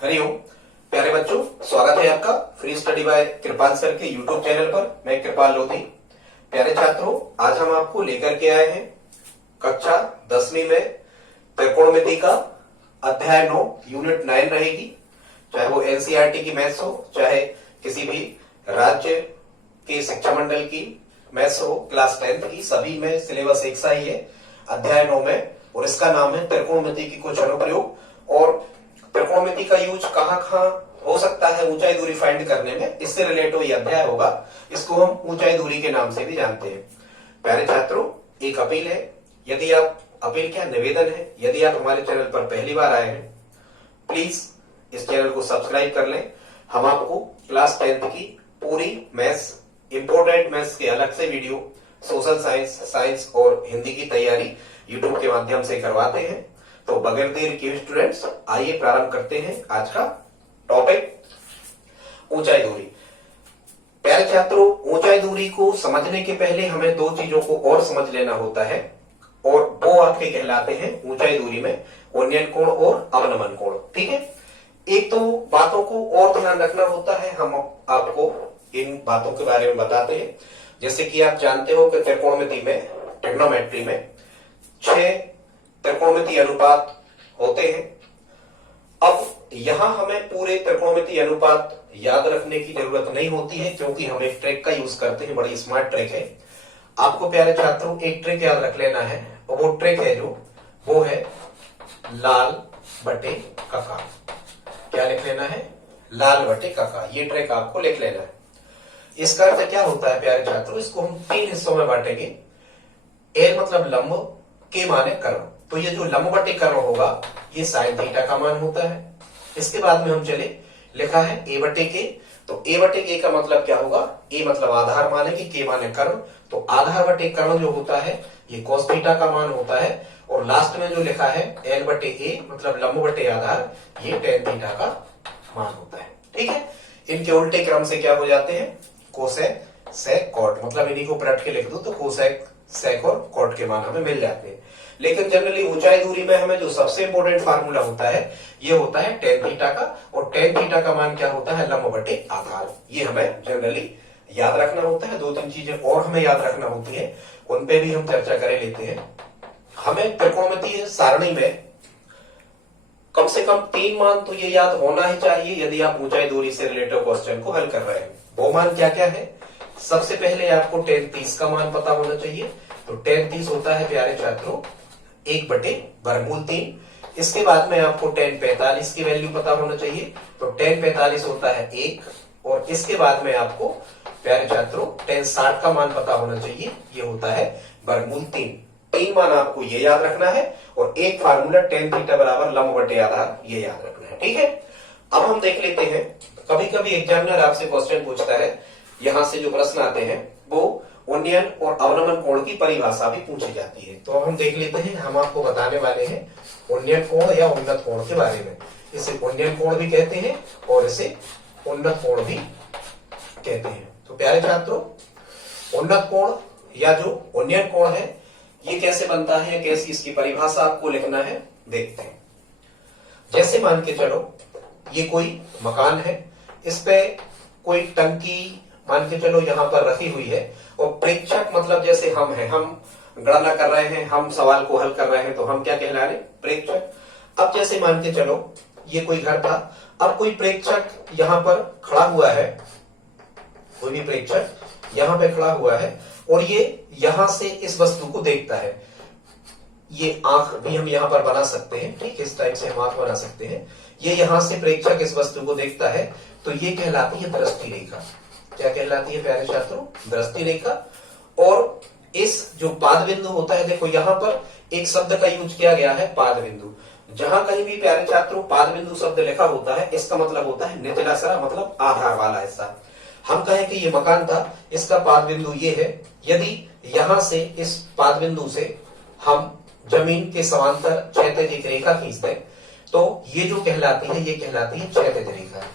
हरिओम प्यारे बच्चों, स्वागत है आपका free study by Kripal sir के यूट्यूब चैनल पर। मैं कृपाल लोधी। प्यारे छात्रों, आज हम आपको लेकर के आए हैं कक्षा 10वीं में त्रिकोणमिति का अध्याय 9 यूनिट 9 रहेगी। चाहे वो एनसीईआरटी की मैथ्स हो, चाहे किसी भी राज्य के शिक्षा मंडल की मैथ्स हो, क्लास 10th की, सभी में सिलेबस एक सा ही है अध्याय 9 में। और इसका नाम है त्रिकोणमिति की कुछ अनुप्रयोग। और त्रिकोणमिति का यूज कहाँ हो सकता है ऊंचाई दूरी फाइंड करने में, इससे रिलेटेड ये अध्याय होगा। इसको हम ऊंचाई दूरी के नाम से भी जानते हैं। प्यारे छात्रों, एक अपील है, यदि आप अपील क्या निवेदन है, यदि आप हमारे चैनल पर पहली बार आए हैं, प्लीज इस चैनल को सब्सक्राइब कर लें। हम आपको क्लास 10th की पूरी मैथ्स, इंपोर्टेंट मैथ्स के अलग से वीडियो, सोशल साइंस, साइंस और हिंदी की तैयारी यूट्यूब के माध्यम से करवाते हैं। तो बगैर देर के स्टूडेंट्स, आइए प्रारंभ करते हैं आज का टॉपिक, ऊंचाई दूरी। प्यारे छात्रों, ऊंचाई दूरी को समझने के पहले हमें दो चीजों को और समझ लेना होता है, और वो आपके कहलाते हैं ऊंचाई दूरी में उन्नयन कोण और अवनमन कोण। ठीक है, एक तो बातों को और ध्यान रखना होता है, हम आपको इन बातों के बारे में बताते हैं। जैसे कि आप जानते हो कि त्रिकोणमिति में, ट्रिग्नोमेट्री में 6 त्रिकोणमिति अनुपात होते हैं। अब यहां हमें पूरे त्रिकोणमिति अनुपात याद रखने की जरूरत नहीं होती है, क्योंकि हम एक ट्रिक का यूज करते हैं, बड़ी स्मार्ट ट्रिक है। आपको प्यारे छात्रों एक ट्रिक याद रख लेना है, और वो ट्रिक है वो है लाल बटे कका। क्या लिख लेना है? लाल बटे कका। ये ट्रिक आपको लिख लेना है। इसका अर्थ क्या होता है प्यारे छात्रों? इसको हम 3 हिस्सों में बांटेंगे। एल मतलब लंब, के माने कर्म। तो ये जो लंब बटे कर्म होगा, ये साइन थीटा का मान होता है। इसके बाद में हम चले, लिखा है ए बटे के। तो ए बटे के का मतलब क्या होगा? ए मतलब आधार माने कि के माने कर्म, तो आधार बटे कर्म जो होता है ये cos थीटा का मान होता है। और लास्ट में जो लिखा है एल बटे ए मतलब लंब बटे आधार, ये टेन थीटा का मान होता है। ठीक है, इनके उल्टे क्रम से क्या हो जाते हैं? कोसेक, सेक, कॉट। मतलब इन्हीं को पलट के लिख दो तो कोसेक, सेक और कॉट के मान हमें मिल जाते हैं। लेकिन जनरली ऊंचाई दूरी में हमें जो सबसे इंपॉर्टेंट फार्मूला होता है ये होता है टेन थीटा का। और टेन थीटा का मान क्या होता है? लंब बटे आधार। ये हमें जनरली याद रखना होता है। 2-3 चीजें और हमें याद रखना होती है, उन पे भी हम चर्चा कर लेते हैं। हमें त्रिकोणमितीय सारणी में कम से कम 3 मान तो ये याद होना ही चाहिए यदि आप ऊंचाई दूरी से रिलेटेड क्वेश्चन को हल कर रहे हैं। वो मान क्या क्या है? सबसे पहले आपको टेन 30 का मान पता होना चाहिए। तो टेन 30 होता है प्यारे छात्रों 1 बटे वर्गमूल 3। इसके बाद में आपको टेन 45 की वैल्यू पता होना चाहिए। तो टेन 45 होता है 1। और इसके बाद में आपको प्यारे छात्रों टेन 60 का मान पता होना चाहिए, ये होता है वर्गमूल 3। 3 मान आपको ये याद रखना है, और एक फार्मूला टेन थीटा बराबर लंब बटे आधार, ये याद रखना है। ठीक है, अब हम देख लेते हैं, कभी कभी एग्जामिनर आपसे क्वेश्चन पूछता है, यहां से जो प्रश्न आते हैं वो उन्नयन और अवनमन कोण की परिभाषा भी पूछी जाती है। तो हम देख लेते हैं, हम आपको बताने वाले हैं उन्नयन कोण या उन्नत कोण के बारे में। इसे उन्नयन कोण भी कहते हैं और इसे उन्नत कोण भी कहते हैं। तो प्यारे छात्रों, उन्नत कोण या जो उन्नयन कोण है ये कैसे बनता है, कैसी इसकी परिभाषा आपको लिखना है, देखते हैं। जैसे मान के चलो ये कोई मकान है, इस पे कोई टंकी मान के चलो यहां पर रखी हुई है, और प्रेक्षक मतलब जैसे हम हैं, हम गणना कर रहे हैं, हम सवाल को हल कर रहे हैं, तो हम क्या कहला रहे? प्रेक्षक। अब जैसे मान के चलो ये कोई घर था, अब कोई प्रेक्षक यहां पर खड़ा हुआ है, कोई भी प्रेक्षक यहां पे खड़ा हुआ है, और ये यहां से इस वस्तु को देखता है। ये आंख भी हम यहां पर बना सकते हैं, ठीक, इस टाइप से हम आंख बना सकते हैं। ये यहां से प्रेक्षक इस वस्तु को देखता है, तो ये कहलाती है दृष्टि रेखा। क्या कहलाती है प्यारे छात्रों? दृष्टि रेखा। और इस जो पाद बिंदु होता है, देखो यहां पर एक शब्द का यूज किया गया है, पाद बिंदु। जहां कहीं भी प्यारे छात्रों पाद बिंदु शब्द लिखा होता है, इसका मतलब होता है निचला सिरा, मतलब आधार वाला हिस्सा। हम कहें कि ये मकान था, इसका पाद बिंदु ये है। यदि यहां से इस पाद बिंदु से हम जमीन के समांतर क्षैतिज एक रेखा खींच दें, तो ये जो कहलाती है, ये कहलाती है क्षैतिज रेखा।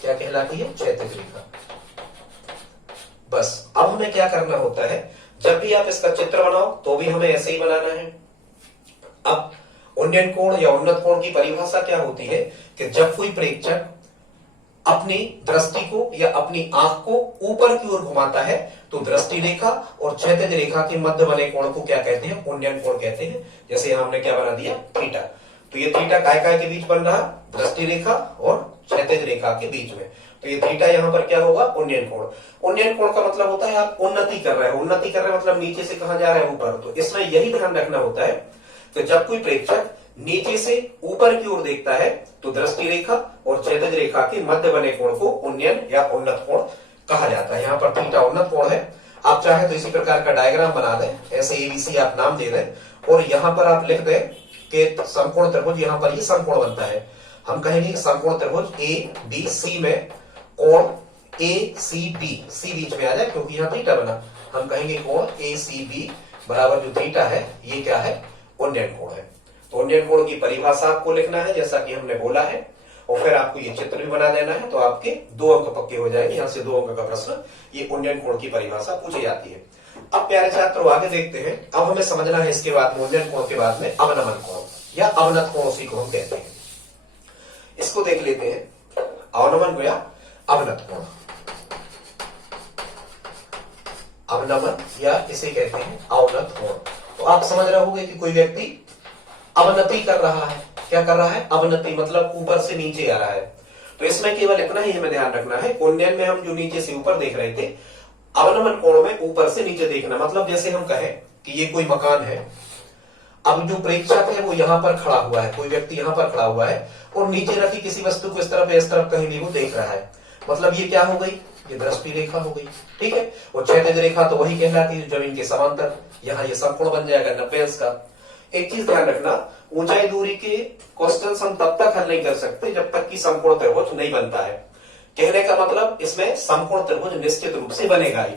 क्या कहलाती है? क्षैतिज रेखा। बस अब हमें क्या करना होता है, जब भी आप इसका चित्र बनाओ तो भी हमें ऐसे ही बनाना है। अब उन्नयन कोण या उन्नत कोण की परिभाषा क्या होती है कि जब कोई प्रेक्षक अपनी दृष्टि को या अपनी आंख को ऊपर की ओर घुमाता है तो दृष्टि रेखा और क्षैतिज रेखा के मध्य बने कोण को क्या कहते हैं, उन्नयन कोण कहते हैं। जैसे यहां हमने क्या बना दिया, थीटा। तो ये थीटा काय के बीच बन रहा, दृष्टि रेखा और क्षैतिज रेखा के बीच में। तो ये थीटा यहां पर क्या होगा, उन्नयन कोण। उन्नयन कोण का मतलब होता है आप उन्नति कर रहे हैं। उन्नति कर रहे हैं मतलब नीचे से कहां जा रहे हैं, ऊपर। तो इसमें यही ध्यान रखना होता है कि जब कोई प्रेक्षक नीचे से ऊपर की ओर देखता है तो दृष्टि रेखा और क्षैतिज रेखा के मध्य बने कोण को उन्नयन या उन्नत कोण कहा जाता है। यहाँ पर थीटा उन्नत कोण है। आप चाहे तो इसी प्रकार का डायग्राम बना दें, ऐसे एबीसी आप नाम दे दें और यहां पर आप लिख दें कि समकोण त्रिभुज, यहां पर ये समकोण बनता है। हम कहेंगे समकोण त्रिभुज ए बी सी में कोण ए सी बी, सी बीच में आ जाए क्योंकि यहाँ थीटा बना। हम कहेंगे कोण ए सी बी बराबर जो थीटा है ये क्या है, उन्नयन कोण है। तो उन्नयन कोण की परिभाषा आपको लिखना है जैसा कि हमने बोला है और फिर आपको ये चित्र भी बना देना है। तो आपके 2 अंक पक्के हो जाएंगे। यहाँ से 2 अंक का प्रश्न ये उन्नयन कोण की परिभाषा पूछी जाती है। अब प्यारे छात्रों आगे देखते हैं। अब हमें समझना है इसके बाद में उन्नयन कोण के बाद में अवनमन कोण या अवनत कोण उसी को हम कहते हैं। इसको देख लेते हैं, अवनमन या अवनत कोण। अवनमन या इसे कहते हैं अवनत कोण। तो आप समझ रहे होंगे कि कोई व्यक्ति अवनति कर रहा है। क्या कर रहा है, अवनति मतलब ऊपर से नीचे आ रहा है। तो इसमें केवल इतना ही हमें ध्यान रखना है, उन्नयन में हम जो नीचे से ऊपर देख रहे थे, अवनमन कोण में ऊपर से नीचे देखना। मतलब जैसे हम कहें कि ये कोई मकान है, अब जो प्रेक्षक है वो यहाँ पर खड़ा हुआ है, कोई व्यक्ति यहाँ पर खड़ा हुआ है और नीचे रखी किसी वस्तु को इस तरफ कहीं भी वो देख रहा है। मतलब ये क्या हो गई, ये दृष्टि रेखा हो गई, ठीक है। और क्षैतिज रेखा तो वही कहलाती है जमीन के समांतर। यहाँ ये समकोण बन जाएगा 90 अंश का। एक चीज ध्यान रखना, ऊंचाई दूरी के क्वेश्चंस हम तब तक हल नहीं कर सकते जब तक कि समकोण त्रिभुज नहीं बनता है। कहने का मतलब इसमें समकोण त्रिभुज निश्चित रूप से बनेगा ही।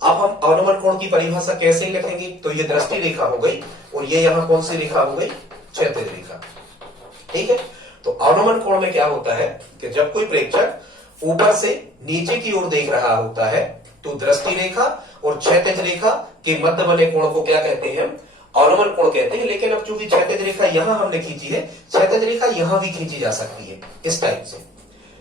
अब हम अवनमन कोण की परिभाषा कैसे लिखेंगे, तो ये दृष्टि रेखा हो गई और ये यहाँ कौन सी रेखा हो गई, क्षैतिज रेखा, ठीक है। तो अवनमन कोण में क्या होता है कि जब कोई प्रेक्षक ऊपर से नीचे की ओर देख रहा होता है तो दृष्टि रेखा और क्षैतिज रेखा के मध्य बने कोण को क्या कहते हैं, अवनमन कोण कहते हैं। लेकिन अब चूंकि क्षैतिज रेखा यहां हमने खींची है, क्षैतिज रेखा यहां भी खींची जा सकती है इस टाइप से।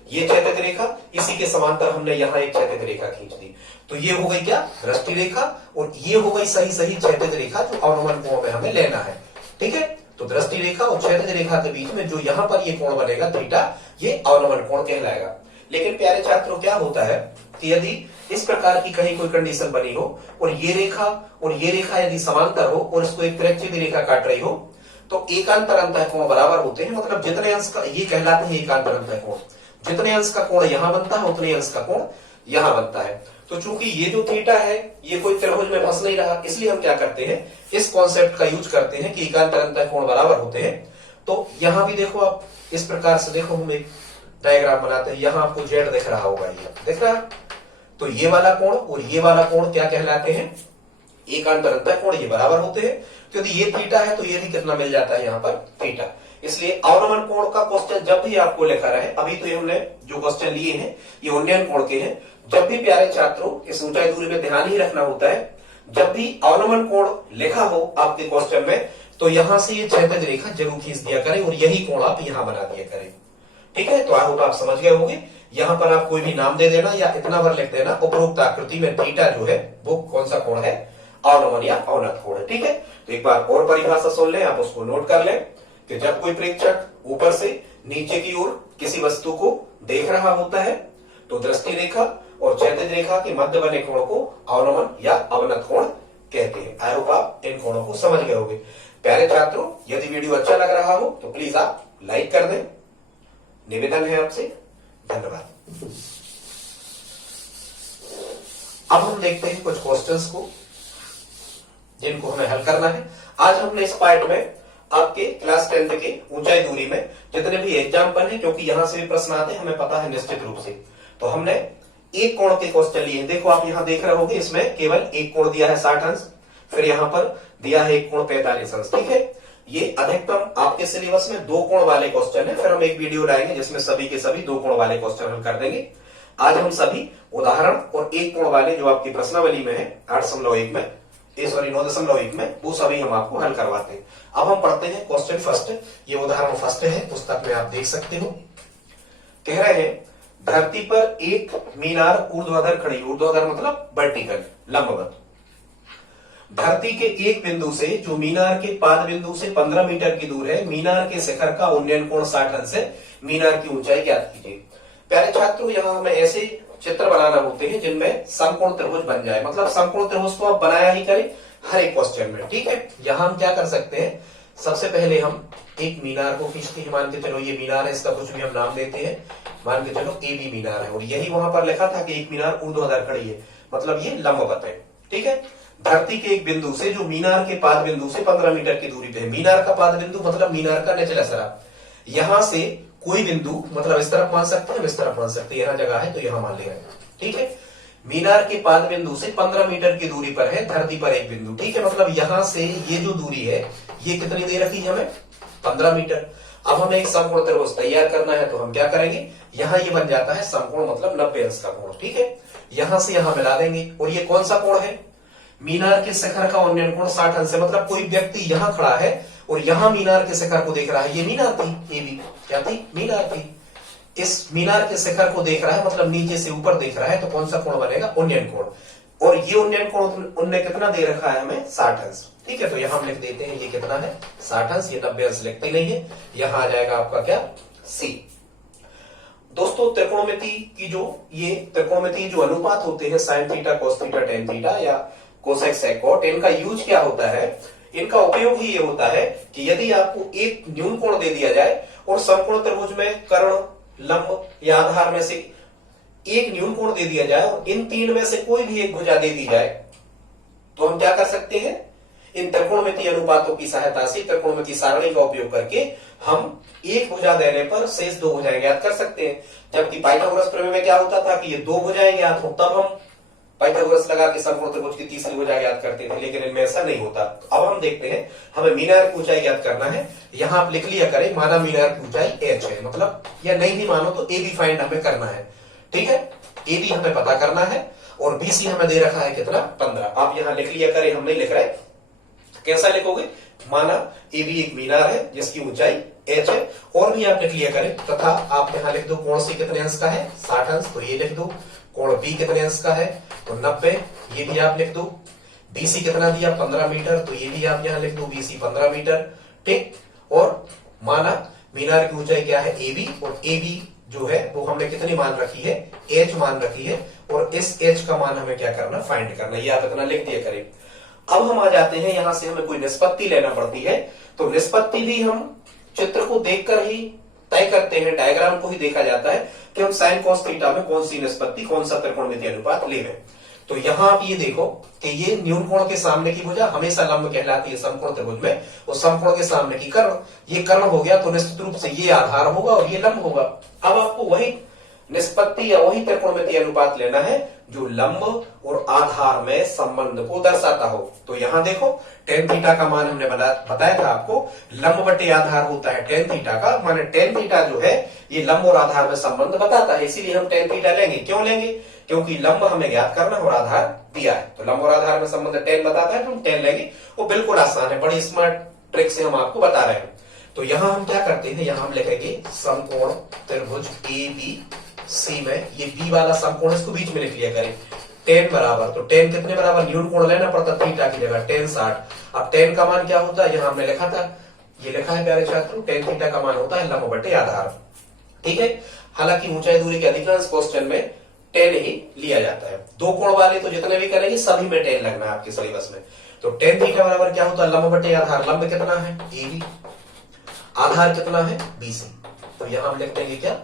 ये क्षैतिज रेखा, इसी के समांतर हमने यहाँ एक क्षैतिज रेखा खींच दी। तो ये हो गई क्या, दृष्टि रेखा, और ये हो गई सही क्षैतिज रेखा जो अवनमन कोण में हमें लेना है, ठीक है। तो दृष्टि रेखा और क्षैतिज रेखा के बीच में जो यहाँ पर ये कोण बनेगा थीटा, ये अवनमन कोण कहलाएगा। लेकिन प्यारे छात्रों क्या होता है कि यदि इस प्रकार की कहीं कोई कंडीशन बनी हो और ये रेखा यदि समांतर हो और इसको एक तिरछी रेखा काट रही हो तो एकांतर अंतः कोण बराबर होते हैं। मतलब जितने अंश का, ये कहलाते हैं एकांतर अंतः कोण। जितने अंश का कोण यहां बनता है उतने अंश का कोण यहां बनता है। तो चूंकि ये जो थीटा है ये कोई त्रिभुज में फंस नहीं रहा, इसलिए हम क्या करते हैं, इस कॉन्सेप्ट का यूज करते हैं कि एकांतर अंतः कोण बराबर होते हैं। तो यहां भी देखो आप इस प्रकार से, देखो हम एक डायग्राम बनाते हैं। यहां आपको जेड दिख रहा होगा, ये दिख रहा है। तो ये वाला कोण और ये वाला कोण क्या कहलाते हैं, एकांतर अंतः कोण, ये बराबर होते हैं। क्योंकि ये थीटा है तो ये भी कितना मिल जाता है यहाँ पर, थीटा। इसलिए अवनमन कोण का क्वेश्चन जब भी आपको लिखा रहे, अभी तो ये हमने जो क्वेश्चन लिए हैं ये उन्नयन कोण के हैं। जब भी प्यारे छात्रों इस ऊंचाई दूरी में ध्यान ही रखना होता है, जब भी अवनमन कोण लिखा हो आपके क्वेश्चन में तो यहां से ये क्षैतिज रेखा जरूर खींच दिया करें और यही कोण आप यहां बना दिया करें, ठीक है। तो आई होप आप समझ गए होंगे। यहां पर आप कोई भी नाम दे देना या इतना भर लिख देना, उपरोक्त आकृति में थीटा जो है वो कौन सा कोण है, अवनमन या अवनत कोण है, ठीक है। तो एक बार और परिभाषा सुन लें, आप उसको नोट कर लें कि जब कोई प्रेक्षक ऊपर से नीचे की ओर किसी वस्तु को देख रहा होता है तो दृष्टि रेखा और क्षैतिज रेखा के मध्य बने कोण को अवनमन या अवनत कोण कहते हैं। आई होप आप इन कोणों को समझ गए होंगे। प्यारे छात्रों, यदि वीडियो अच्छा लग रहा हो तो प्लीज आप लाइक कर दें, निवेदन है आपसे। धन्यवाद। अब हम देखते हैं कुछ क्वेश्चंस को जिनको हमें हल करना है। आज हमने इस पार्ट में आपके क्लास 10th के ऊंचाई दूरी में जितने भी एग्जाम्पल हैं, क्योंकि यहां से भी प्रश्न आते हैं हमें पता है निश्चित रूप से, तो हमने एक कोण के क्वेश्चन लिए हैं। देखो आप यहां देख रहे होंगे, इसमें केवल एक कोण दिया है 60 अंश, फिर यहां पर दिया है एक कोण 45 अंश, ठीक है। ये अधिकतम आपके सिलेबस में 2 कोण वाले क्वेश्चन है। फिर हम एक वीडियो लाएंगे जिसमें सभी के सभी 2 कोण वाले क्वेश्चन हल कर देंगे। आज हम सभी उदाहरण और एक कोण वाले जो आपकी प्रश्नावली में है 8.1 में सॉरी 9.1 में, वो सभी हम आपको हल करवाते हैं। अब हम पढ़ते हैं क्वेश्चन फर्स्ट। ये उदाहरण फर्स्ट है, पुस्तक में आप देख सकते हो। कह रहे हैं धरती पर एक मीनार ऊर्ध्वाधर खड़ी, ऊर्ध्वाधर मतलब वर्टिकल, लंबवत, धरती के एक बिंदु से जो मीनार के पाद बिंदु से 15 मीटर की दूर है, मीनार के शिखर का उन्नयन कोण 60 अंश है, मीनार की ऊंचाई ज्ञात कीजिए। प्यारे छात्रों, यहाँ हमें ऐसे चित्र बनाना होते हैं जिनमें समकोण त्रिभुज बन जाए, मतलब समकोण त्रिभुज तो आप बनाया ही करें हर एक क्वेश्चन में, ठीक है। यहाँ हम क्या कर सकते हैं, सबसे पहले हम एक मीनार को खींचते हैं, मान के चलो ये मीनार है, इसका कुछ भी हम नाम देते हैं, मान के चलो ए बी मीनार है, और यही वहां पर लिखा था कि एक मीनार ऊर्ध्वाधर खड़ी है, मतलब ये लंबवत है, ठीक है। धरती के एक बिंदु से जो मीनार के पाद बिंदु से 15 मीटर की दूरी पे है, मीनार का पाद बिंदु मतलब मीनार का निचला सिरा, यहां से कोई बिंदु, मतलब इस तरफ मान सकते हैं, इस तरफ मान सकते हैं, यहां जगह है तो यहां मान ले रहे हैं, ठीक है। मीनार के पाद बिंदु से 15 मीटर की दूरी पर है धरती पर एक बिंदु, ठीक है, मतलब यहां से ये जो दूरी है ये कितनी दे रखी है हमें, 15 मीटर। अब हमें एक समकोण त्रिभुज तैयार करना है, तो हम क्या करेंगे, यहां ये बन जाता है समकोण, मतलब 90 अंश का कोण, ठीक है। यहां से यहां मिला देंगे, और ये कौन सा कोण है, मीनार के शिखर का उन्नयन कोण 60 अंश है, मतलब कोई व्यक्ति यहां खड़ा है और यहां मीनार के शिखर को देख रहा है, ये मीनार थी, ए बी क्या थी, मीनार थी, इस मीनार के शिखर को देख रहा है, मतलब नीचे से ऊपर देख रहा है, तो कौन सा कोण बनेगा, उन्नयन कोण, और ये उन्नयन कोण उनने कितना दे रखा है हमें, 60 अंश, ठीक है। तो यहां हम लिख देते हैं ये कितना है, 60 अंश, ये 90 अंश लिखते नहीं है, यहां आ जाएगा आपका क्या, सी। दोस्तों त्रिकोणमिति की जो ये त्रिकोणमिति जो अनुपात होते हैं, sine theta, cos theta, tan theta या कोसेक सेक कोट, इनका यूज क्या होता है, इनका उपयोग ही ये होता है कि यदि आपको एक न्यून कोण दे दिया जाए और समकोण त्रिभुज में कर्ण, लंब या आधार में से एक न्यून कोण दे दिया जाए और इन तीन में से कोई भी एक भुजा दे दी जाए, तो हम क्या कर सकते हैं, इन त्रिकोणमितीय अनुपातों की सहायता से, त्रिकोणमितीय सारणी का उपयोग करके हम एक भुजा देने पर शेष दो भुजाएं ज्ञात कर सकते हैं। जबकि पाइथागोरस प्रमेय में क्या होता था कि ये दो भुजाएं ज्ञात हो तब हम पाइथागोरस लगा के समकोण त्रिभुज की तीसरी भुजा ज्ञात करते थे, लेकिन इनमें ऐसा नहीं होता। तो अब हम देखते हैं, हमें मीनार की ऊंचाई ज्ञात करना है। यहां आप लिख लिया करें, माना मीनार की ऊंचाई h है, मतलब या नहीं भी मानो तो ए बी फाइंड हमें करना है, ठीक है, ए बी हमें पता करना है, और बीसी हमें दे रखा है कितना, 15। आप यहां लिख लिया करें, हम नहीं लिख रहे, कैसा लिखोगे, माना ए बी एक मीनार है जिसकी ऊंचाई h है, और भी आप लिख लिया करें, तथा आप यहां लिख दो कोण सी कितने अंश का है, 60 अंश, तो ये लिख दो, कोण बी कितने अंश का है, तो 90, ये भी आप लिख दो, बीसी कितना दिया, 15 मीटर, तो ये भी आप यहां लिख दो, बीसी 15 मीटर, ठीक। और माना मीनार की ऊंचाई क्या है, ए बी, और ए बी जो है वो हमने कितनी मान रखी है, h मान रखी है, और इस h का मान हमें क्या करना, फाइंड करना, ये आप इतना लिख दिया करें। अब हम आ जाते हैं, यहां से हमें कोई निष्पत्ति लेना पड़ती है, तो निष्पत्ति भी हम चित्र को देखकर ही तय करते हैं, डायग्राम को ही देखा जाता है कि हम साइन कॉस थीटा में कौन सी निष्पत्ति, कौन सा त्रिकोणमितीय अनुपात ले रहे हैं। तो यहां आप ये देखो कि ये न्यून कोण के सामने की भुजा हमेशा लंब कहलाती है समकोण त्रिभुज में, और समकोण के सामने की कर्ण, ये कर्ण हो गया, तो निश्चित रूप से ये आधार होगा और ये लंब होगा। अब आपको वही निष्पत्ति या वही त्रिकोणमितीय अनुपात लेना है जो लंब और आधार में संबंध को दर्शाता हो। तो यहां देखो टेन थीटा का मान हमने बताया था आपको, लंब बटे आधार होता है टेन थीटा का, माने टेन थीटा जो है ये लंब और आधार में संबंध बताता है, इसीलिए हम टेन थीटा लेंगे। क्यों लेंगे, क्योंकि लंब हमें ज्ञात करना और आधार दिया है, तो लंब और आधार में संबंध टेन बताता है, तो हम टेन लेंगे। वो बिल्कुल आसान है, बड़ी स्मार्ट ट्रिक से हम आपको बता रहे हैं। तो यहां हम क्या करते हैं, यहां हम लिखेंगे समकोण त्रिभुज ए बी सी में, ये बी वाला समकोण इसको बीच में लिख लिया करें, टेन बराबर, तो टेन कितने बराबर, न्यून कोण लेना पड़ता थीटा की जगह, टेन 60। अब टेन का मान क्या होता है, यहां हमने लिखा था, ये लिखा है प्यारे छात्रों, टेन थीटा का मान होता है लंब बटे आधार, ठीक है। हालांकि ऊंचाई दूरी के अधिकांश क्वेश्चन में टेन ही लिया जाता है, दो कोण वाले तो जितने भी करेंगे सभी में टेन लगना है आपके सिलेबस में। तो टेन थीटा बराबर क्या होता है, लंब बटे आधार, लंब कितना है ए बी, आधार कितना है बी सी, तो यहां हम लिख देंगे क्या,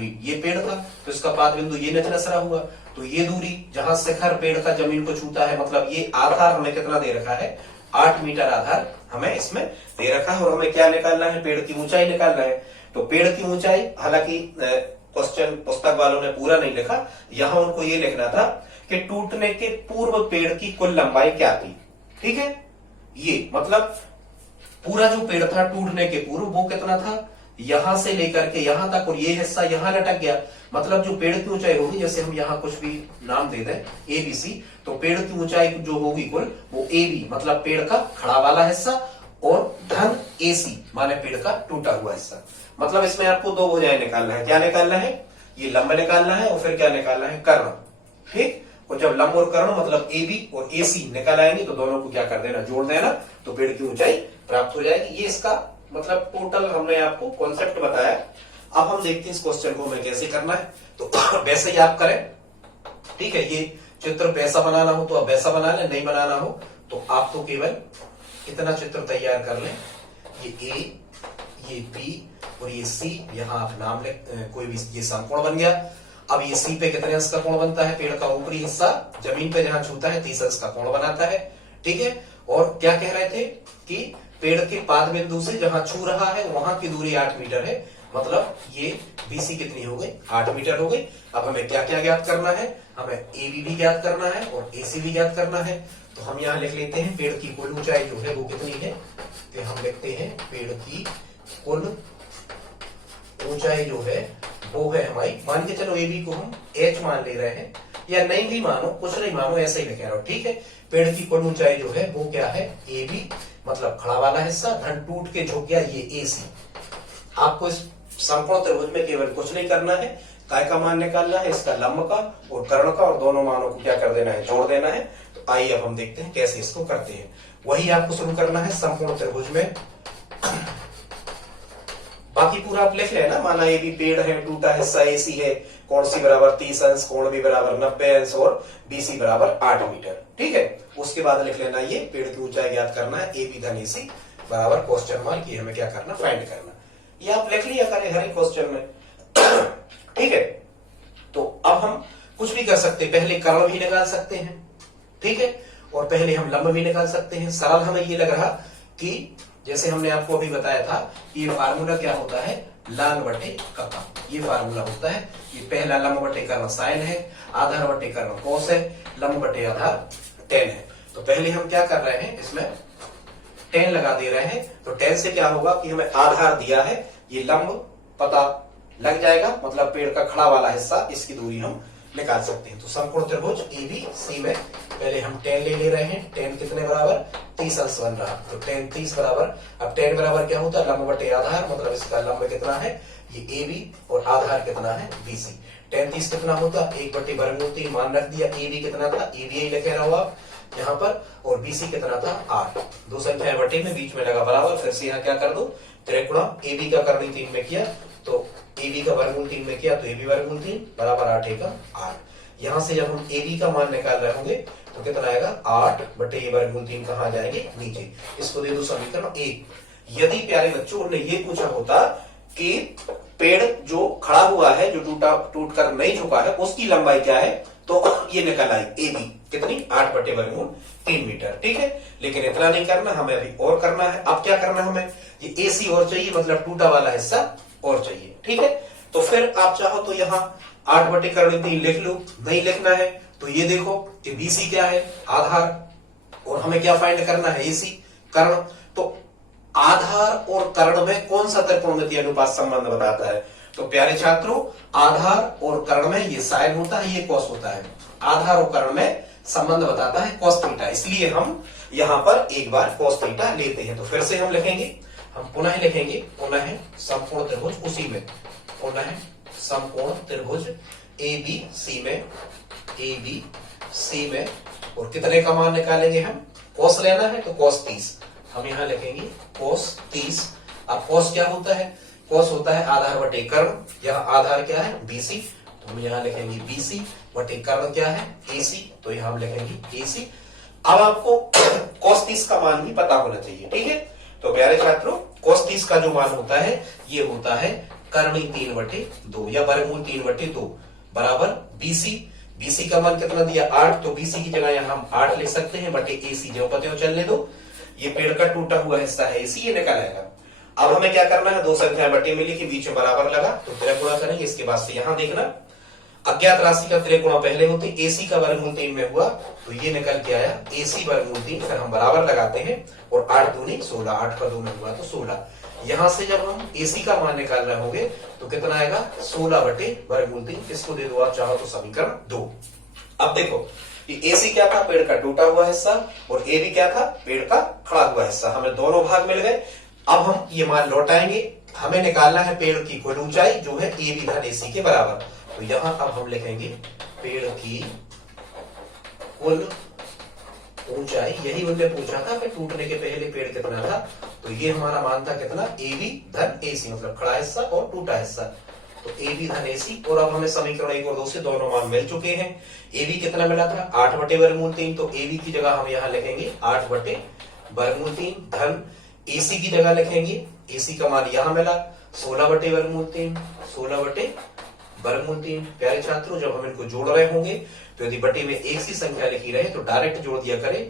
दूरी ये पेड़ था, तो इसका पाद बिंदु ये नचनसरा हुआ, तो ये दूरी जहां शिखर पेड़ का जमीन को छूता है, मतलब ये आधार हमें कितना दे रखा है, 8 मीटर आधार हमें इसमें दे रखा है। और हमें क्या निकालना है, पेड़ की ऊंचाई निकालना है। तो पेड़ की ऊंचाई, हालांकि क्वेश्चन पुस्तक वालों ने पूरा नहीं लिखा, यहां उनको ये लिखना था कि टूटने के पूर्व पेड़ की कुल लंबाई क्या थी। ठीक है, ये मतलब पूरा जो पेड़ था टूटने के पूर्व वो कितना था, यहां से लेकर के यहां तक, और ये हिस्सा यहां लटक गया, मतलब जो पेड़ की ऊंचाई होगी, जैसे हम यहां कुछ भी नाम दे दें ABC, तो पेड़ की ऊंचाई जो होगी कुल वो AB, मतलब पेड़ का खड़ा वाला हिस्सा, और धन AC माने पेड़ का टूटा हुआ हिस्सा। मतलब इसमें आपको दो भुजाएं निकालना है। क्या निकालना है, ये लंब निकालना है, और फिर क्या निकालना है, कर्ण। ठीक, और जब लंब और कर्ण मतलब AB और AC निकल आएंगे तो दोनों को क्या कर देना, जोड़ देना, तो पेड़ की ऊंचाई प्राप्त हो जाएगी। ये इसका मतलब टोटल हमने आपको कॉन्सेप्ट बताया। अब हम देखते हैं इस क्वेश्चन को हमें कैसे करना है। तो वैसे ही आप करें, ठीक है। ये चित्र वैसा बनाना हो तो आप वैसा बना लें, नहीं बनाना हो तो आप तो केवल इतना चित्र तैयार कर लें, ये A, ये B और ये C, यहाँ आप नाम ले, कोई भी, ये समकोण बन गया। अब ये C पे कितने अंश का कोण बनता है, पेड़ का ऊपरी हिस्सा जमीन पे जहां छूता है 30 अंश का कोण बनाता है। ठीक है, और क्या कह रहे थे कि पेड़ के पाद बिंदु से जहां छू रहा है वहां की दूरी 8 मीटर है, मतलब ये BC कितनी हो गई, 8 मीटर हो गई। अब हमें क्या क्या ज्ञात करना है, हमें AB भी ज्ञात करना है और AC भी ज्ञात करना है। तो हम यहाँ लिख लेते हैं पेड़ की कुल ऊंचाई जो है वो कितनी है, तो हम लिखते हैं पेड़ की कुल ऊंचाई जो है वो है हमारी, मान के चलो AB को हम H मान ले रहे हैं, या नहीं भी मानो, कुछ नहीं मानो, ऐसे ही लिख रहा हूं। ठीक है, पेड़ की कुल ऊंचाई जो है वो क्या है, AB मतलब खड़ा वाला हिस्सा, धन टूट के झुक गया ये AC। आपको इस समकोण त्रिभुज में केवल कुछ नहीं करना है, काय का मान निकालना है, इसका लंब का और कर्ण का, और दोनों मानों को क्या कर देना है, जोड़ देना है। तो आइए अब हम देखते हैं कैसे इसको करते हैं। वही आपको शुरू करना है समकोण त्रिभुज में। बाकी पूरा आप लिख लेना, माना ये भी पेड़ है, टूटा हिस्सा AC है, कोण C बराबर 30 अंश, कोण B बराबर 90 अंश और BC बराबर 8 मीटर। ठीक है, उसके बाद लिख लेना ये पेड़ की ऊंचाई ज्ञात करना है, AB धन AC बराबर क्वेश्चन मार्क, ये हमें क्या करना, फाइंड करना। ये आप लिख लिया करें हर एक क्वेश्चन में। ठीक है, तो अब हम कुछ भी कर सकते हैं, पहले कर्ण भी निकाल सकते हैं, ठीक है, और पहले हम लंब भी निकाल सकते हैं। सरल हमें ये लग रहा कि जैसे हमने आपको अभी बताया था कि ये फार्मूला क्या होता है, लाल बटे कका, ये फार्मूला होता है। ये पहला लंब बटे कर्ण साइन है, आधार बटे कर्ण कोस है, लंब बटे आधार टेन है। तो पहले हम क्या कर रहे हैं, इसमें टेन लगा दे रहे हैं। तो टेन से क्या होगा कि हमें आधार दिया है, ये लंब पता लग जाएगा, मतलब पेड़ का खड़ा वाला हिस्सा, इसकी दूरी हम निकाल सकते हैं। तो समकोण त्रिभुज ABC में पहले हम टेन ले रहे हैं, टेन कितने बराबर 30 अंश बन रहा, तो टेन 30 बराबर, अब टेन बराबर क्या होता है, लंब बटे आधार, मतलब इसका लंब कितना है, ये AB और आधार कितना है BC। टेन 30 कितना होता, 1 बटे वर्गमूल 3, मान रख दिया। AB कितना था, ABI लिखे रहो आप यहाँ पर, और BC कितना था 8, दो संख्या बटे में बीच में लगा बराबर। फिर से यहाँ क्या कर दो, त्रिगुणा, AB का करनी 3 में किया तो AB का वर्गमूल 3 में किया तो AB वर्गमूल 3 बराबर 8 का 8। यहाँ से जब हम AB का मान निकाल रहे होंगे तो कितना आएगा, 8 बटे A वर्गमूल 3 कहाँ जाएंगे, नीचे। इसको दे दो समीकरण 1। यदि प्यारे बच्चों ने ये पूछा होता कि पेड़ जो खड़ा हुआ है, जो टूट कर नहीं झुका है, उसकी लंबाई क्या है, तो ये निकल आई AB कितनी, 8 बटे वर्गमूल 3 मीटर। ठीक है, लेकिन इतना नहीं करना, हमें अभी और करना है। अब क्या करना हमें, ये AC और चाहिए, मतलब टूटा वाला हिस्सा और चाहिए। ठीक है, तो फिर आप चाहो तो यहाँ 8 बटे कर्ण 3 लिख लो, नहीं लिखना है तो ये देखो कि BC क्या है, आधार, और हमें क्या फाइंड करना है, AC कर्ण। तो आधार और कर्ण में कौन सा त्रिकोणमितीय अनुपात संबंध बताता है, तो प्यारे छात्रों आधार और कर्ण में ये साइन होता है, ये कॉस होता है। आधार और कर्ण में संबंध बताता है कॉस थीटा, इसलिए हम यहाँ पर एक बार कॉस थीटा लेते हैं। तो फिर से हम लिखेंगे, हम पुनः लिखेंगे, पुनः समकोण त्रिभुज उसी में, पुनः समकोण त्रिभुज ABC में, ABC में, और कितने का मान निकालेंगे हम, कॉस लेना है तो कॉस 30, हम यहाँ लिखेंगे कॉस 30। अब कॉस क्या होता है, कॉस होता है आधार बटे कर्ण, यहाँ आधार क्या है BC, तो हम यहाँ लिखेंगे BC बटे कर्ण क्या है AC, तो यहाँ हम लिखेंगे AC। अब आपको कॉस 30 का मान भी पता होना चाहिए। ठीक है, तो प्यारे छात्रों कॉस 30 का जो मान होता है ये होता है करनी 3/2 या वर्गमूल 3/2 बराबर बीसी। बीसी का मान कितना दिया 8, तो बीसी की जगह यहां हम 8 लिख सकते हैं बटे एसी जो पते हो चलने दो। ये पेड़ का टूटा हुआ हिस्सा है एसी, ये निकल आएगा। अब हमें क्या करना है, दो संख्याएं बटे में लिखी, बीच में बराबर लगा तो त्रिगुणा करेंगे। इसके बाद से यहां देखना अज्ञात राशि का त्रिगुणा पहले होते, एसी का वर्गमूल 3 में हुआ तो ये निकल के आया एसी वर्गमूल 3। फिर हम बराबर लगाते हैं और 8 दूनी 16, 8 का 2 में हुआ तो 16। यहां से जब हम एसी का मान निकाल रहे होंगे तो कितना आएगा 16 बटे वर्गमूल 3। इसको दे दो आप चाहो तो समीकरण 2। अब देखो ये एसी क्या था, पेड़ का टूटा हुआ हिस्सा, और ए भी क्या था, पेड़ का खड़ा हुआ हिस्सा। हमें दोनों भाग मिल गए। अब हम ये मान लौटाएंगे। हमें निकालना है पेड़ की कुल ऊंचाई जो है ए बी धन एसी के बराबर। तो यहां अब हम लिखेंगे पेड़ की कुल ऊंचाई। यही उनने पूछा था कि टूटने के पहले पेड़ कितना था, तो ये हमारा मान था कितना ए बी धन एसी, मतलब खड़ा हिस्सा और टूटा हिस्सा। तो ए बी धन एसी, और अब हमें समीकरण 1 और 2 से दोनों मान मिल चुके हैं। ए बी कितना मिला था 8 बटे वर्गमूल 3, तो ए बी की जगह हम यहां लिखेंगे 8 बटे वर्गमूल 3 धन एसी की जगह लिखेंगे, एसी का मान यहां मिला 16 बटे वर्गमूल 3, 16 बटे वर्गमूल 3। प्यारे छात्रों जब हम इनको जोड़ रहे होंगे तो यदि बटे में एक सी संख्या लिखी रहे तो डायरेक्ट जोड़ दिया करें।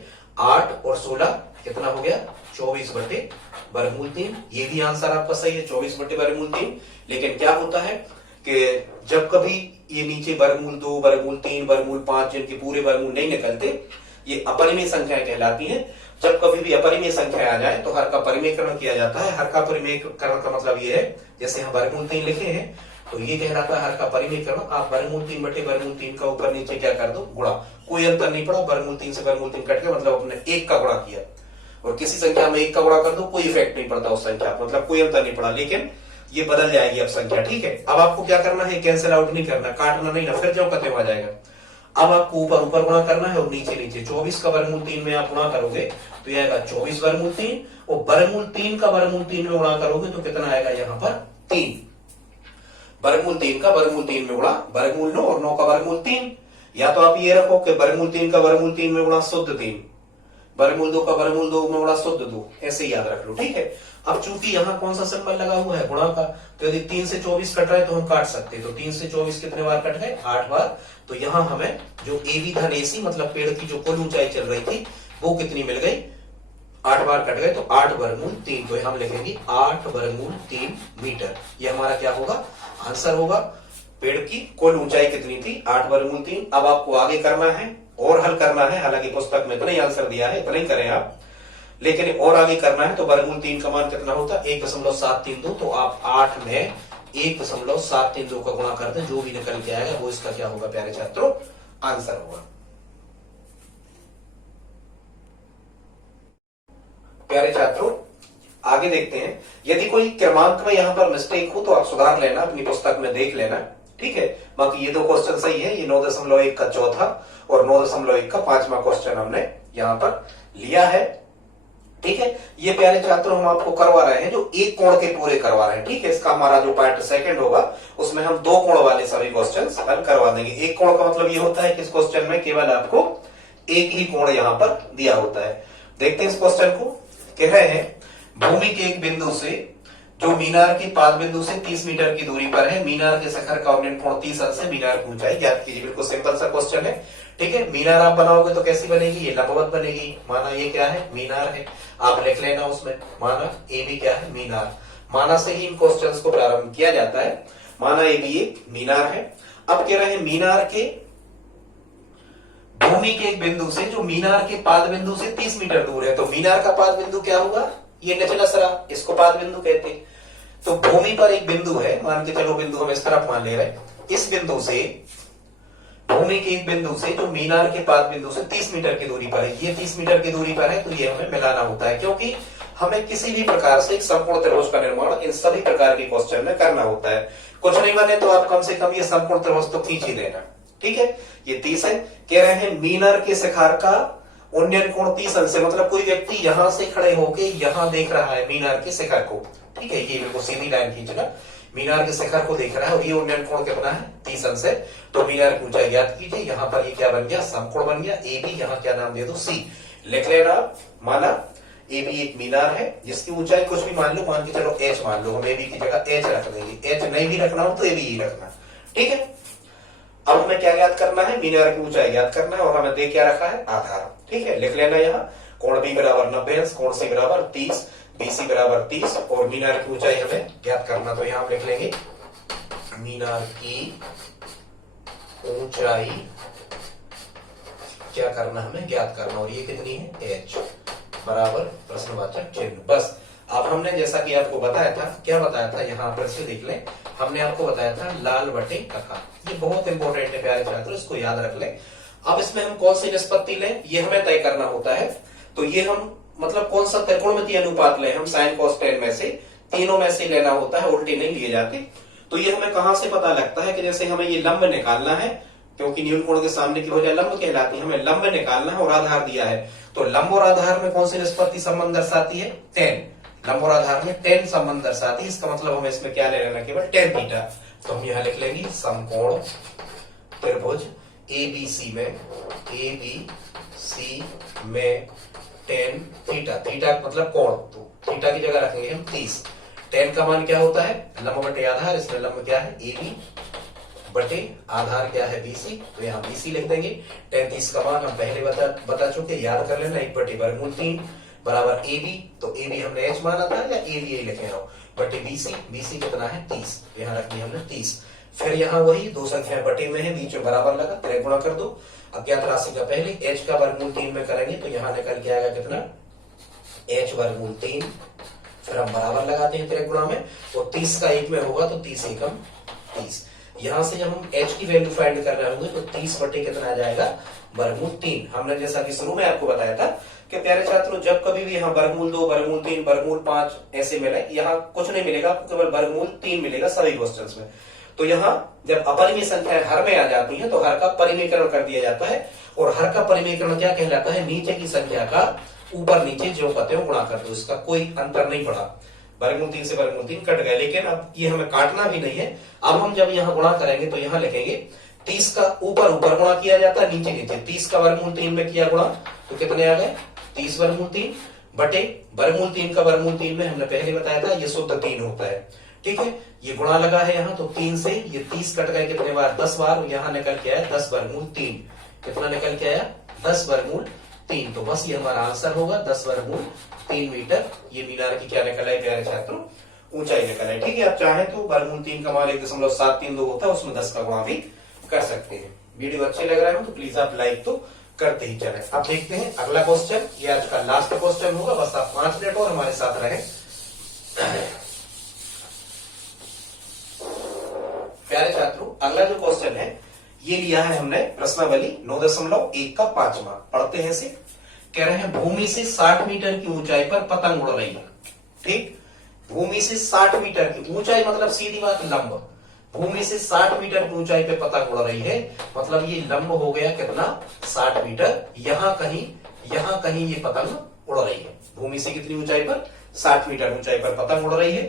8 और 16 कितना हो गया 24 बटे वर्गमूल 3। ये भी आंसर आपका सही है 24 बटे वर्गमूल 3। लेकिन क्या होता है कि जब कभी ये नीचे वर्गमूल 2, वर्गमूल 3, वर्गमूल 5 जिनके पूरे वर्गमूल नहीं निकलते, ये अपरिमेय संख्याएं कहलाती हैं। जब कभी भी अपरिमेय संख्या आ जाए तो हर का परिमेयकरण किया जाता है। हर का परिमेयकरण का मतलब ये है, जैसे हम वर्गमूल 3 लिखे हैं तो ये कहलाता है हर का परिमेयकरण। आप वर्गमूल 3 बटे वर्गमूल 3 का ऊपर नीचे क्या कर दो, गुणा। कोई अंतर नहीं पड़ा, वर्गमूल 3 से वर्गमूल 3 कट के मतलब अपने 1 का गुणा किया, और किसी संख्या में 1 का गुणा कर दो कोई इफेक्ट नहीं पड़ता उस संख्या, मतलब कोई अंतर नहीं पड़ा, लेकिन ये बदल जाएगी अब संख्या। ठीक है, अब आपको क्या करना है, कैंसिल आउट नहीं करना, काटना नहीं ना, फिर जब खत्म हो जाएगा। अब आपको ऊपर ऊपर गुणा करना है और नीचे नीचे। 24 का वर्गमूल 3 में आप गुणा करोगे तो यह आएगा 24 वर्गमूल 3, और वर्गमूल 3 का वर्गमूल 3 में गुणा करोगे तो कितना आएगा यहाँ पर 3। वर्गमूल 3 का वर्गमूल 3 में गुणा वर्गमूल 9, और 9 का वर्गमूल 3। या तो आप ये रखो कि वर्गमूल 3 का वर्गमूल 3 में गुणा शुद्ध 3, वर्गमूल 2 का वर्गमूल 2 में गुणा शुद्ध 2, ऐसे याद रख लो। ठीक है, अब चूंकि यहाँ कौन सा सिंबल लगा हुआ है, गुणा का, तो यदि 3 से 24 कट रहा है तो हम काट सकते हैं। तो 3 से 24 कितने बार कट गए 8 बार। तो यहाँ हमें जो ए बी धन एसी मतलब पेड़ की जो कुल ऊंचाई चल रही थी वो कितनी मिल गई, 8 बार कट गए तो 8 वर्गमूल 3। तो हम लिखेंगे 8 वर्गमूल 3 मीटर। ये हमारा क्या होगा, आंसर होगा। पेड़ की कुल ऊंचाई कितनी थी 8 वर्गमूल 3। अब आपको आगे करना है और हल करना है, हालांकि पुस्तक में इतना ही आंसर दिया है, इतना ही करें आप, लेकिन और आगे करना है। तो वर्गमूल 3 का मान कितना होता है 1.732, तो आप 8 में 1.732 का गुणा कर दें, जो भी निकल के आएगा वो इसका क्या होगा प्यारे छात्रों, आंसर होगा। प्यारे छात्रों आगे देखते हैं, यदि कोई क्रमांक में यहाँ पर मिस्टेक हो तो आप सुधार लेना, अपनी पुस्तक में देख लेना। ठीक है, बाकी ये दो क्वेश्चन सही है। ये 9.1 का चौथा और 9.1 का 5वां क्वेश्चन हमने यहाँ पर लिया है। ठीक है, ये प्यारे छात्रों हम आपको करवा रहे हैं जो एक कोण के पूरे करवा रहे हैं। ठीक है, इसका हमारा जो पार्ट सेकंड होगा उसमें हम 2 कोण वाले सभी क्वेश्चंस हल करवा देंगे। एक कोण का मतलब ये होता है कि इस क्वेश्चन में केवल आपको एक ही कोण यहाँ पर दिया होता है। देखते हैं इस क्वेश्चन को। कह रहे हैं भूमि के एक बिंदु से जो मीनार के पाद बिंदु से 30 मीटर की दूरी पर है, मीनार के शिखर का उन्नयन कोण 30 अंश से मीनार की ऊंचाई ज्ञात कीजिए। बिल्कुल सिंपल सा क्वेश्चन है। ठीक है, मीनार आप बनाओगे तो कैसी बनेगी, ये लंबवत बनेगी। माना ये क्या है, मीनार है, आप लिख लेना उसमें, माना ए बी क्या है, मीनार। माना से ही इन क्वेश्चंस को प्रारंभ किया जाता है। माना ए बी एक मीनार है। अब कह रहे हैं मीनार के भूमि के एक बिंदु से जो मीनार के पाद बिंदु से 30 मीटर दूर है, तो मीनार का पाद बिंदु क्या हुआ, ये निचला सिरा, इसको पाद बिंदु कहते हैं। तो भूमि पर एक बिंदु है, मान के चलो बिंदु हम इस तरफ मान ले रहे हैं, इस बिंदु से भूमि के एक बिंदु से जो मीनार के पाद बिंदु से 30 मीटर की दूरी पर है, ये 30 मीटर की दूरी पर है, तो ये हमें मिलाना होता है, क्योंकि हमें किसी भी प्रकार से एक संपूर्ण त्रिभुज का निर्माण इन सभी प्रकार के क्वेश्चन में करना होता है। कुछ नहीं बने तो आप कम से कम ये संपूर्ण त्रिभुज तो खींच ही लेना। ठीक है, ये 30 है। कह रहे हैं मीनार के शिखर का उन्नयन कोण 30 अंश से, मतलब कोई व्यक्ति यहां से खड़े होके यहां देख रहा है मीनार के शिखर को। ठीक है, ये बिल्कुल सीधी लाइन खींचना, मीनार के शिखर को देख रहा है और ये उन्नयन कोण कितना है 30 अंश है। तो मीनार की ऊंचाई ज्ञात कीजिए। यहाँ पर ये क्या बन गया, समकोण बन गया। ए बी यहाँ क्या नाम दे दो, सी लिख लेना। माना ए बी एक मीनार है जिसकी ऊंचाई कुछ भी मान लो, मान के चलो एच मान लो, हम ए बी की जगह एच रख देंगे, एच नहीं भी रखना हो तो ए बी ही रखना, ठीक है। अब हमें क्या ज्ञात करना है, मीनार की ऊंचाई ज्ञात करना है, और हमें दे क्या रखा है, आधार, ठीक है। लिख लेना यहाँ कोण बी बराबर 90 अंश, कोण सी बराबर 30, बीसी बराबर 30, और मीनार की ऊंचाई हमें ज्ञात करना, तो यहाँ हम लिख लेंगे मीनार की ऊंचाई क्या करना, हमें ज्ञात करना, और ये कितनी है, एच बराबर प्रश्नवाचक चिन्ह। बस अब हमने जैसा कि आपको बताया था, क्या बताया था, यहाँ पर से देख लें, हमने आपको बताया था लाल बटे कका, ये बहुत इंपॉर्टेंट है प्यारे छात्रों, इसको याद रख लें। अब इसमें हम कौन सी निष्पत्ति लें, ये हमें तय करना होता है। तो ये हम मतलब कौन सा त्रिकोणमितीय अनुपात लें, हम साइन कॉस टेन में से तीनों में से लेना होता है, उल्टे नहीं लिए जाते। तो ये हमें कहां से पता लगता है कि जैसे हमें ये लंब निकालना है, क्योंकि न्यून कोण के सामने की वजह लंब कहलाती है, हमें लंब निकालना है और आधार दिया है, तो लंब और आधार में कौन सी निष्पत्ति संबंध दर्शाती है, टेन। लंब और आधार में टेन संबंध दर्शाती है, इसका मतलब हमें इसमें क्या ले लेना, केवल टेन थीटा। तो हम यहाँ लिख लेंगे समकोण त्रिभुज एबीसी में, एबीसी में टेन थीटा, थीटा मतलब कोण, तो थीटा की जगह रखेंगे हम 30। टेन का मान क्या होता है, लंब बटे आधार, इसमें लंब क्या है, एबी बटे आधार क्या है, बीसी, तो यहाँ बीसी लिख देंगे। टेन 30 का मान हम पहले बता चुके, याद कर लेना, 1 बटे वर्गमूल 3 बराबर एबी, तो एबी हमने एच माना था या एबी लिखे रहो, बटे बीसी, बीसी कितना है 30, यहाँ रख दिया हमने 30। फिर यहाँ वही दो संख्याएं बटे में है, बीच में बराबर लगा, त्रिक गुणा कर दो। अज्ञात राशि का पहले एच का वर्गमूल 3 में करेंगे तो यहाँ निकल के आएगा कितना, एच वर्गमूल 3, फिर हम बराबर लगाते हैं त्रिक गुणा में, और 30 का 1 में होगा तो 30 एकम 30। यहां से जब हम h की वैल्यू फाइंड कर रहे होंगे तो 30 बटे कितना आ जाएगा, वर्गमूल 3। हमने जैसा कि शुरू में आपको बताया था कि प्यारे छात्रों जब कभी भी यहाँ वर्गमूल 2, वर्गमूल 3, वर्गमूल 5 ऐसे मिले, यहाँ कुछ नहीं मिलेगा आपको, केवल वर्गमूल 3 मिलेगा सभी क्वेश्चंस में। तो यहाँ जब अपरिमेय संख्याएं हर में आ जाती हैं तो हर का परिमेयकरण कर दिया जाता है, और हर का परिमेयकरण क्या कहलाता है, नीचे की संख्या का ऊपर नीचे जो कहते हो गुणा कर दो, इसका कोई अंतर नहीं पड़ा। वर्गमूल 3 से वर्गमूल 3 कट गए, लेकिन अब ये हमें काटना भी नहीं है। अब हम जब यहाँ गुणा करेंगे तो यहाँ लिखेंगे 30 का ऊपर ऊपर गुणा किया जाता है, नीचे नीचे। 30 का वर्गमूल 3 में किया गुणा तो कितने आ गए, 30 वर्गमूल 3 बटे वर्गमूल 3 का वर्गमूल 3 में हमने पहले बताया था ये शुद्ध 3 होता है, ठीक है। ये गुणा लगा है यहाँ, तो 3 से ये 30 कट गए कितने बार, 10 बार, यहाँ निकल के आया 10 वर्गमूल 3। कितना निकल के आया, 10 वर्गमूल 3। तो बस ये हमारा आंसर होगा 10 वर्गमूल 3 मीटर। ये मीनार की क्या निकला है प्यारे छात्रों, ऊंचाई निकला है, ठीक है। आप चाहें तो वर्गमूल 3 का मान 1.732 होता है, उसमें 10 का गुणा भी कर सकते हैं। वीडियो अच्छे लग रहा है तो प्लीज आप लाइक तो करते ही चले। अब देखते हैं अगला क्वेश्चन, ये आज का लास्ट क्वेश्चन होगा, बस आप 5 मिनट और हमारे साथ रहे। प्यारे छात्रों अगला जो क्वेश्चन है ये लिया है हमने प्रश्नावली 9.1 का 5वां, पढ़ते हैं इसे। कह रहे हैं भूमि से 60 मीटर की ऊंचाई पर पतंग उड़ रही है, ठीक। भूमि से 60 मीटर की ऊंचाई मतलब सीधी बात लंब, भूमि से 60 मीटर की ऊंचाई पे पतंग उड़ रही है, मतलब ये लंब हो गया कितना, 60 मीटर। यहाँ कहीं ये पतंग उड़ रही है, भूमि से कितनी ऊंचाई पर, 60 मीटर ऊंचाई पर पतंग उड़ रही है।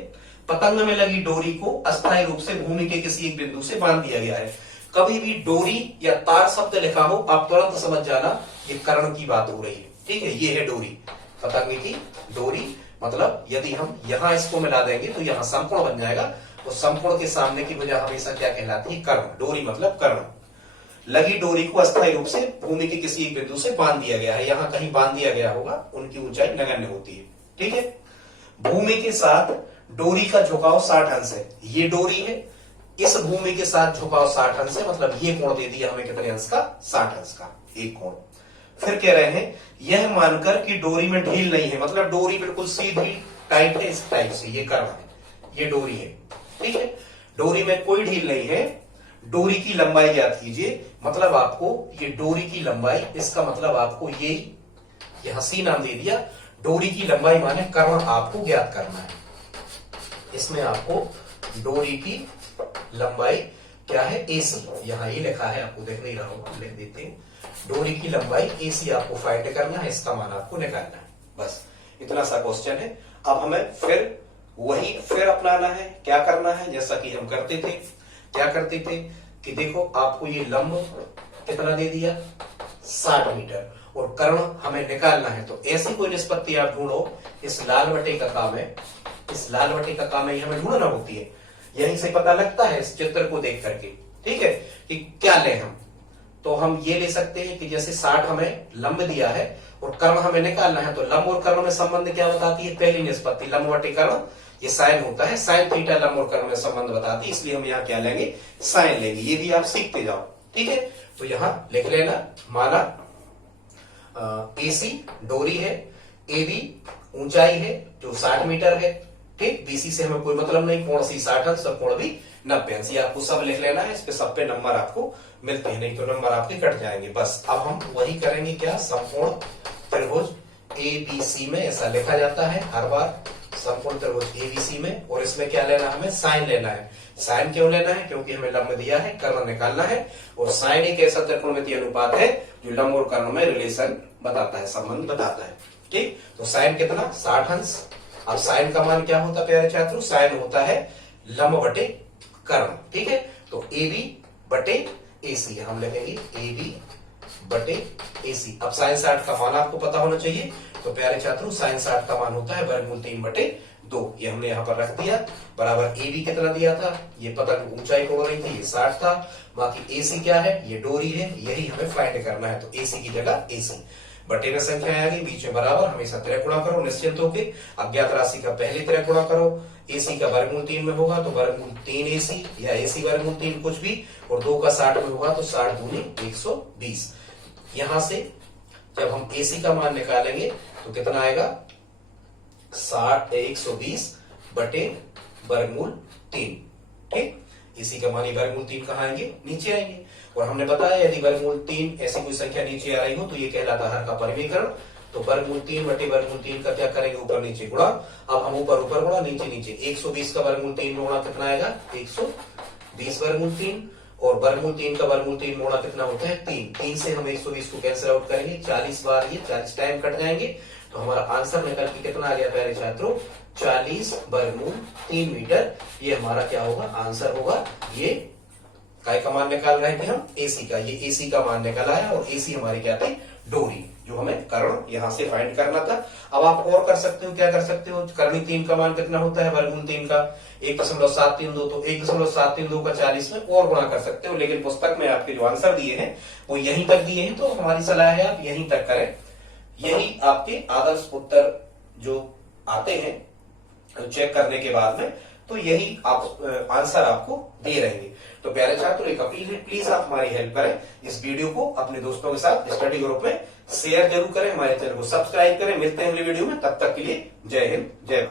पतंग में लगी डोरी को अस्थायी रूप से भूमि के किसी एक बिंदु से बांध दिया गया है। कभी भी डोरी या तार शब्द लिखा हो आप तुरंत समझ जाना ये कर्ण की बात हो रही है, ठीक है। ये है डोरी, पतंग की डोरी, मतलब यदि हम यहाँ इसको मिला देंगे तो यहाँ समकोण बन जाएगा, तो समकोण के सामने की वजह हमेशा क्या कहलाती है, कर्ण। डोरी मतलब कर्ण। लगी डोरी को अस्थायी रूप से भूमि के किसी एक बिंदु से बांध दिया गया है, यहाँ कहीं बांध दिया गया होगा, उनकी ऊंचाई नगण्य होती है, ठीक है। भूमि के साथ डोरी का झुकाव 60 अंश है, ये डोरी है, इस भूमि के साथ झुकाव 60 अंश है, मतलब ये कोण दे दिया हमें कितने अंश का, 60 अंश का एक कोण। फिर कह रहे हैं यह मानकर कि डोरी में ढील नहीं है, मतलब डोरी बिल्कुल सीधी टाइट है, इस टाइप से ये कर्ण है, ये डोरी है, ठीक है। डोरी में कोई ढील नहीं है। डोरी की लंबाई ज्ञात कीजिए, मतलब आपको ये डोरी की लंबाई, इसका मतलब आपको ये यहां सी नाम दे दिया, डोरी की लंबाई माने कर्ण आपको ज्ञात करना है। इसमें आपको डोरी की लंबाई क्या है, एसी, यहाँ ये लिखा है, आपको देख नहीं रहा होगा, लिख देते हैं। डोरी की लंबाई एसी आपको फाइंड करना है, इसका मान आपको निकालना है, बस इतना सा क्वेश्चन है। अब हमें फिर अपनाना है, क्या करना है, जैसा कि हम करते थे, क्या करते थे कि देखो आपको ये लंब कितना दे दिया, 60 मीटर, और कर्ण हमें निकालना है। तो ऐसी कोई निष्पत्ति आप ढूंढो, इस लाल बटे का काम है, इस लाल बटे का काम है, ये हमें ढूंढना होती है। यहीं से पता लगता है इस चित्र को देख करके, ठीक है, कि क्या लें हम। तो हम ये ले सकते हैं कि जैसे 60 हमें लंब दिया है और कर्ण हमें निकालना है, तो लंब और कर्ण में संबंध क्या बताती है, पहली निष्पत्ति लंब बटे कर्ण, ये साइन होता है, साइन थीटा लंब और कर्ण में संबंध बताती है, इसलिए हम यहाँ क्या लेंगे, साइन लेंगे। ये भी आप सीखते जाओ, ठीक है। तो यहां लिख लेना, माना AC डोरी है, AB ऊंचाई है जो 60 मीटर है, ठीक। BC से हमें कोई मतलब नहीं, कोण C 60 अंश और कोण भी 90 अंश, ये आपको सब लिख लेना है। इस पे सब पे नंबर आपको मिलते हैं, नहीं तो नंबर आपके कट जाएंगे। बस अब हम वही करेंगे, क्या, समकोण त्रिभुज ABC में ऐसा लिखा जाता है हर बार, समकोण त्रिभुज ABC में। और इसमें क्या लेना, हमें साइन लेना है। साइन क्यों लेना है, क्योंकि हमें लंब दिया है, कर्ण निकालना है, और साइन एक ऐसा त्रिकोणमितीय अनुपात है जो लंब और कर्ण में रिलेशन बताता है, संबंध बताता है, ठीक। तो साइन कितना, 60 अंश। अब साइन का मान क्या होता है प्यारे छात्रों, साइन होता है लंब बटे कर्ण, ठीक है। तो AB बटे AC, हम लिखेंगे AB बटे AC। अब साइन 60 का मान आपको पता होना चाहिए, तो प्यारे छात्रों साइन 60 का मान होता है वर्गमूल 3/2। ये हमने यहाँ पर रख दिया, बराबर AB कितना दिया था, ये पतंग ऊंचाई को हो रही थी, ये 60 था। बाकी AC क्या है, ये डोरी है, यही हमें फाइंड करना है। तो AC की जगह AC, बटे में संख्या आ गई, बीच में बराबर, हमेशा त्रय गुणा करो निश्चिंत होके। अज्ञात राशि का पहले त्रय गुणा करो, AC का वर्गमूल 3 में होगा तो वर्गमूल 3 AC या AC वर्गमूल 3 कुछ भी, और 2 का 60 में होगा तो 60 दूनी 120। यहां से जब हम AC का मान निकालेंगे तो कितना आएगा, 120 बटे वर्गमूल 3, ठीक। इसी का मान वर्गमूल 3 कहाँ आएंगे, नीचे आएंगे। और हमने बताया यदि वर्गमूल 3 ऐसी कोई संख्या नीचे आ रही हो तो ये कहलाता है हर का परिमीकरण। तो वर्गमूल 3 बटे वर्गमूल 3 का क्या करेंगे, ऊपर नीचे गुणा। अब हम ऊपर ऊपर गुणा, नीचे नीचे, 120 का वर्गमूल 3 में गुणा कितना आएगा, 120 वर्गमूल 3, और वर्गमूल 3 का वर्गमूल 3 में गुणा कितना होता है, 3। 3 से हम 120 को कैंसिल आउट करेंगे, 40 बार ये 40 टाइम कट जाएंगे, तो हमारा आंसर निकल के कितना आ गया प्यारे छात्रों, 40 वर्गमूल 3 मीटर। ये हमारा क्या होगा, आंसर होगा। ये काय का मान निकाल रहे थे हम, AC का, ये AC का मान निकल आया, और AC हमारी क्या थी, डोरी, जो हमें कर्ण यहां से फाइंड करना था। अब आप और कर सकते हो, क्या कर सकते हो, कर्णी 3 का मान कितना होता है, वर्गमूल 3 का 1.732, तो 1.732 का 40 में और गुणा कर सकते हो। लेकिन पुस्तक में आपके जो आंसर दिए हैं वो यहीं तक दिए हैं, तो हमारी सलाह है आप यहीं तक करें। यही आपके आदर्श उत्तर जो आते हैं चेक करने के बाद में, तो यही आप आंसर आपको दे रहेंगे। तो प्यारे छात्रों एक अपील है, प्लीज आप हमारी हेल्प करें, इस वीडियो को अपने दोस्तों के साथ स्टडी ग्रुप में शेयर जरूर करें, हमारे चैनल को सब्सक्राइब करें। मिलते हैं अगली वीडियो में, तब तक के लिए जय हिंद, जय भारत।